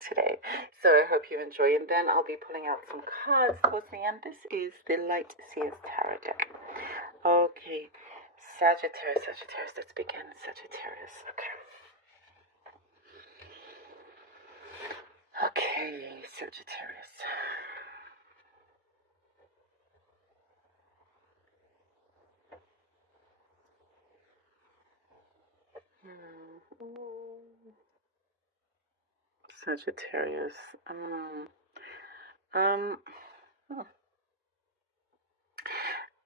today. So I hope you enjoy, and then I'll be pulling out some cards towards the end. This is the Light Seers Tarot deck. Okay, Sagittarius, let's begin. Sagittarius, okay, Sagittarius. Sagittarius. Um,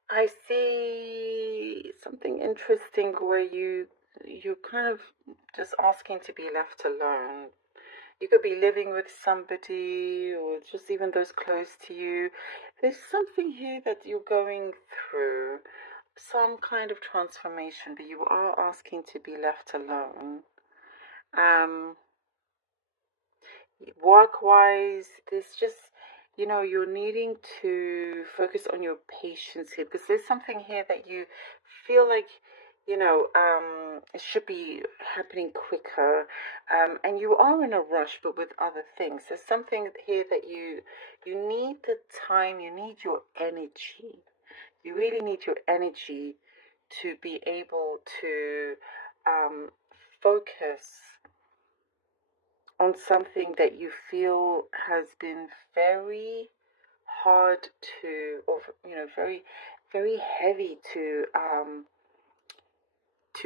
I see something interesting where you're kind of just asking to be left alone. You could be living with somebody or just even those close to you. There's something here that you're going through, some kind of transformation, but you are asking to be left alone. Work-wise, there's just, you're needing to focus on your patience here because there's something here that you feel like, it should be happening quicker. And you are in a rush, but with other things. There's something here that you need the time, you need your energy. You really need your energy to be able to focus on something that you feel has been very hard or very, very heavy to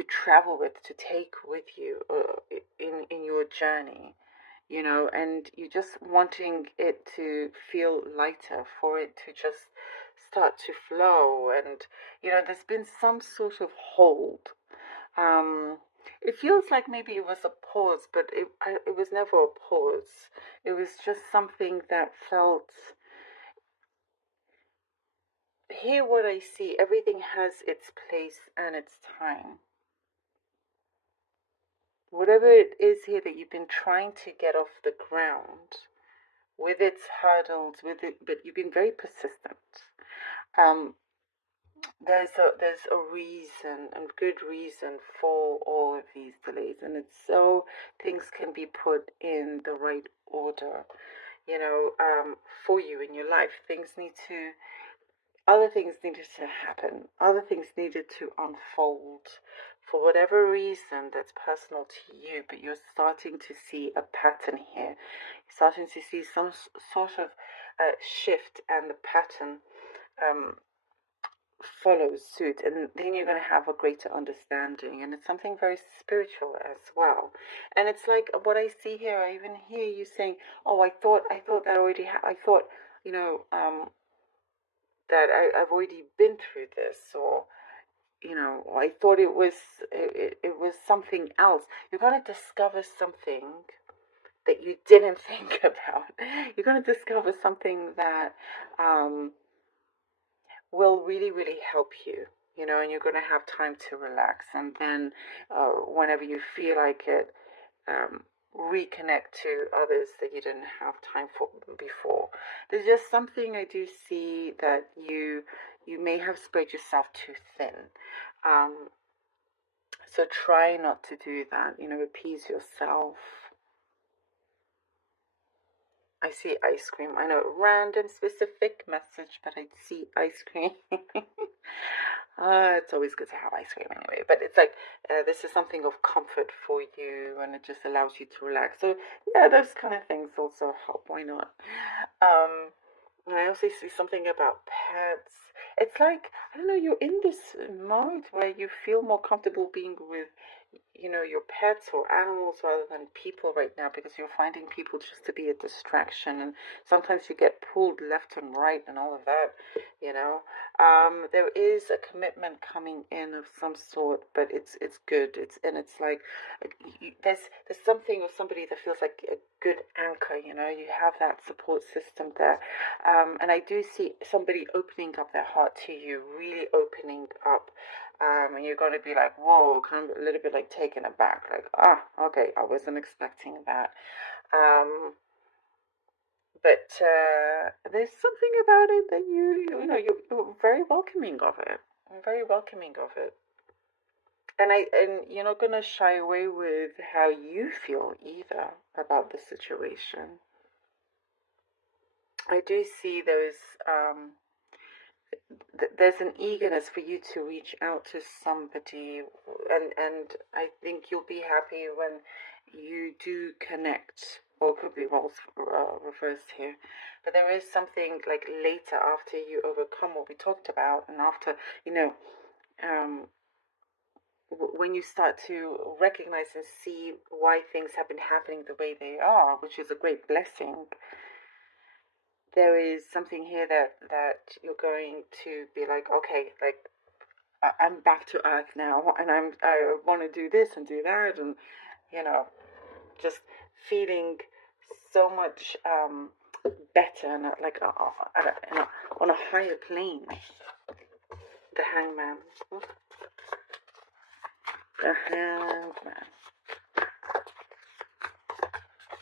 travel with, to take with you in your journey, and you're just wanting it to feel lighter, for it to just start to flow, and there's been some sort of hold. It feels like maybe it was a pause, but it was never a pause. It was just something that felt. Here, what I see, everything has its place and its time. Whatever it is here that you've been trying to get off the ground, with its hurdles, but you've been very persistent. Um, there's a reason, a good reason for all of these delays, and it's so things can be put in the right order, for you in your life. Other things needed to happen, other things needed to unfold for whatever reason that's personal to you, but you're starting to see a pattern here. You're starting to see some sort of shift, and the pattern um, follows suit, and then you're going to have a greater understanding, and it's something very spiritual as well. And it's like what I see here, I even hear you saying, oh, I thought that already I thought, you know that I've already been through this, or I thought it was something else. You're going to discover something that you didn't think about. You're going to discover something that will really, really help you, and you're going to have time to relax. And then whenever you feel like it, um, reconnect to others that you didn't have time for before. There's just something I do see that you may have spread yourself too thin. Um, so try not to do that. Appease yourself. I see ice cream. I know, random specific message, but I see ice cream. It's always good to have ice cream anyway. But it's like this is something of comfort for you, and it just allows you to relax. So yeah, those kind of things also help. Why not? Um, and I also see something about pets. It's like, I don't know, you're in this mode where you feel more comfortable being with, your pets or animals rather than people right now, because you're finding people just to be a distraction, and sometimes you get pulled left and right and all of that, you know. There is a commitment coming in of some sort, but it's good. It's like there's something or somebody that feels like a good anchor. You have that support system there, and I do see somebody opening up their heart to you, really opening up. And you're going to be like, whoa, kind of a little bit like taken aback, like, okay, I wasn't expecting that. But there's something about it that you're very welcoming of it. I'm very welcoming of it. And you're not gonna shy away with how you feel either about the situation. I do see there's an eagerness for you to reach out to somebody, and I think you'll be happy when you do connect. Or it could be roles reversed here, but there is something like later after you overcome what we talked about, and after you know, um, when you start to recognize and see why things have been happening the way they are, which is a great blessing, there is something here that you're going to be like, okay, like I'm back to earth now, and I want to do this and do that, and you know, just feeling so much better and like on a higher plane. The Hangman, the Hangman.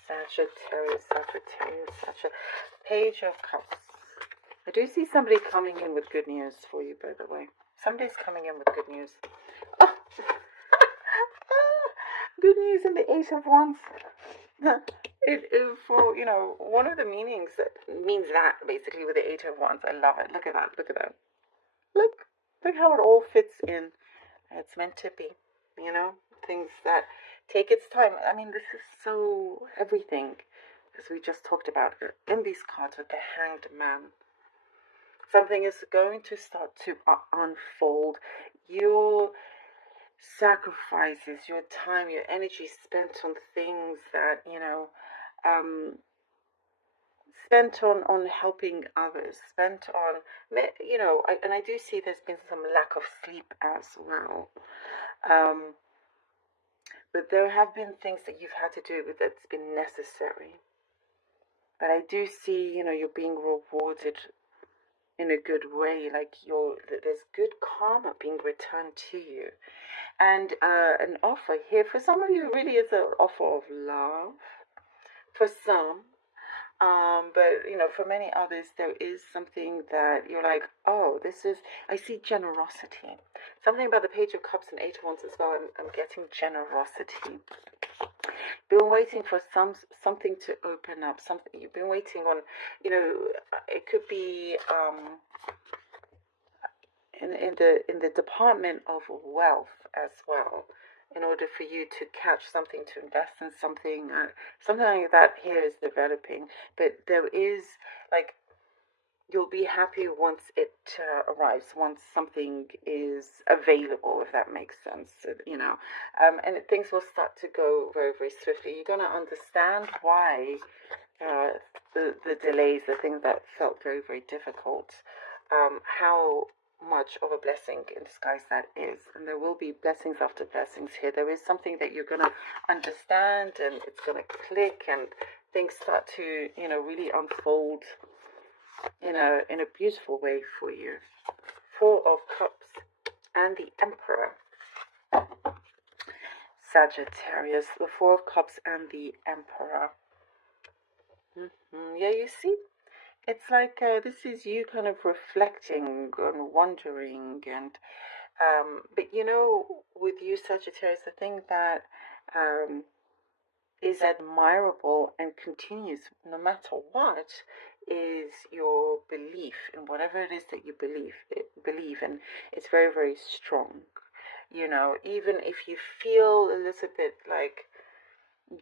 Sagittarius, Page of Cups. I do see somebody coming in with good news for you, by the way. Somebody's coming in with good news. Oh. Good news in the Eight of Wands. It is for, one of the meanings that means that basically with the Eight of Wands. I love it. Look at that. Look at that. Look how it all fits in. It's meant to be, things that take its time. I mean, this is so everything, as we just talked about in these cards with the Hanged Man. Something is going to start to unfold. Your sacrifices, your time, your energy spent on things that, spent on helping others, spent on, and I do see there's been some lack of sleep as well. But there have been things that you've had to do that's been necessary. But I do see, you're being rewarded in a good way, like there's good karma being returned to you. And an offer here, for some of you, really is an offer of love. For some, but for many others, there is something that you're like, oh, I see generosity. Something about the Page of Cups and Eight of Wands as well. I'm getting generosity. Been waiting for something to open up. Something you've been waiting on. It could be in the department of wealth as well. In order for you to catch something, to invest in something, something like that here is developing. But there is, like, you'll be happy once it arrives, once something is available, if that makes sense, and things will start to go very, very swiftly. You're going to understand why the delays, the things that felt very, very difficult, how much of a blessing in disguise that is. And there will be blessings after blessings here. There is something that you're going to understand, and it's going to click, and things start to, really unfold in a beautiful way for you. Four of Cups and the Emperor. Sagittarius, the Four of Cups and the Emperor. Yeah, you see? It's like this is you kind of reflecting and wondering, and but with you, Sagittarius, the thing that is admirable and continues no matter what is your belief in whatever it is that you believe in. It's very, very strong. Even if you feel a little bit like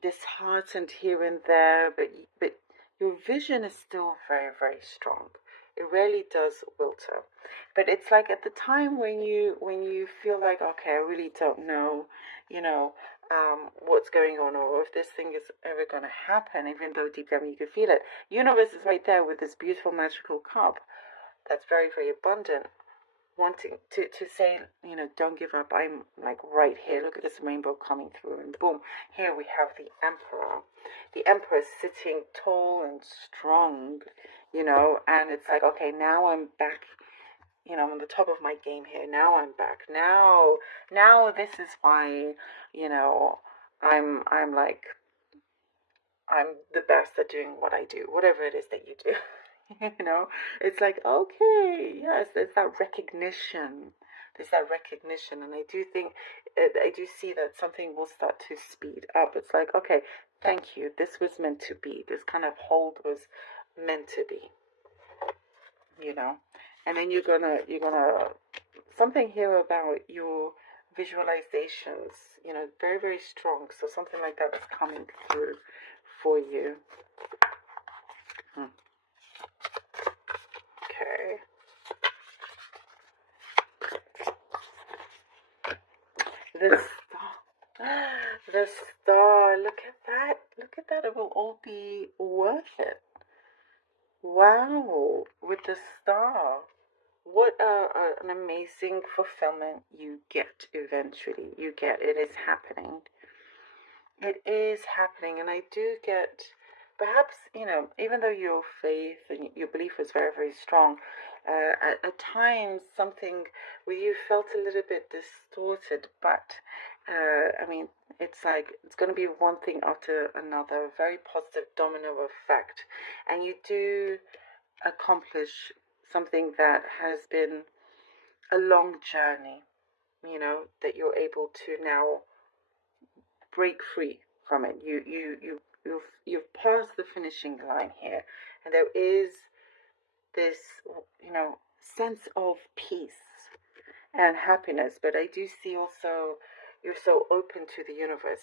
disheartened here and there, but your vision is still very, very strong. It really does wilter. But it's like at the time when you feel like, okay, I really don't know, what's going on, or if this thing is ever going to happen, even though deep down you can feel it. Universe is right there with this beautiful magical cup that's very, very abundant, wanting to say, don't give up. I'm like right here. Look at this rainbow coming through, and boom, here we have the Emperor. The Emperor is sitting tall and strong, and it's like, okay, now I'm back. I'm on the top of my game here. Now I'm back. Now this is why, I'm like, I'm the best at doing what I do, whatever it is that you do. It's like, okay, yes, there's that recognition there's that recognition, and I do think, I do see that something will start to speed up. It's like, okay, thank you, this was meant to be, this kind of hold was meant to be, you know. And then you're gonna something here about your visualizations, you know, very, very strong. So something like that is coming through for you. Okay. The star. The star. Look at that. Look at that. It will all be worth it. Wow. With the star. What an amazing fulfillment you get eventually. You get it is happening. It is happening. And I do get, perhaps, you know, even though your faith and your belief was very, very strong, at times something with you felt a little bit distorted. But, I mean, it's like it's going to be one thing after another, a very positive domino effect. And you do accomplish something that has been a long journey, you know, that you're able to now break free from it. You've passed the finishing line here, and there is this, you know, sense of peace and happiness. But I do see also you're so open to the universe,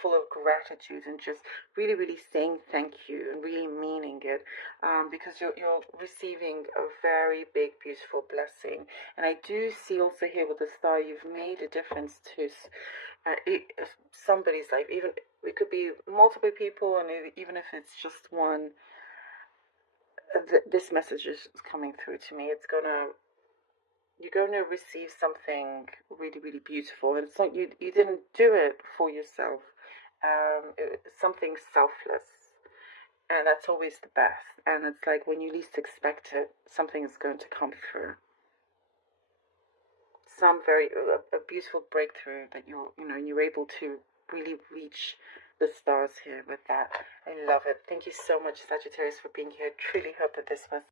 full of gratitude, and just really, really saying thank you and really meaning it, because you're receiving a very big, beautiful blessing. And I do see also here with the star, you've made a difference to somebody's life. Even it could be multiple people, and even if it's just one. This message is coming through to me. You're going to receive something really, really beautiful. And it's not, you didn't do it for yourself. It's something selfless. And that's always the best. And it's like when you least expect it, something is going to come through. A beautiful breakthrough that you're able to really reach the stars here with that. I love it. Thank you so much, Sagittarius, for being here. Truly hope that this was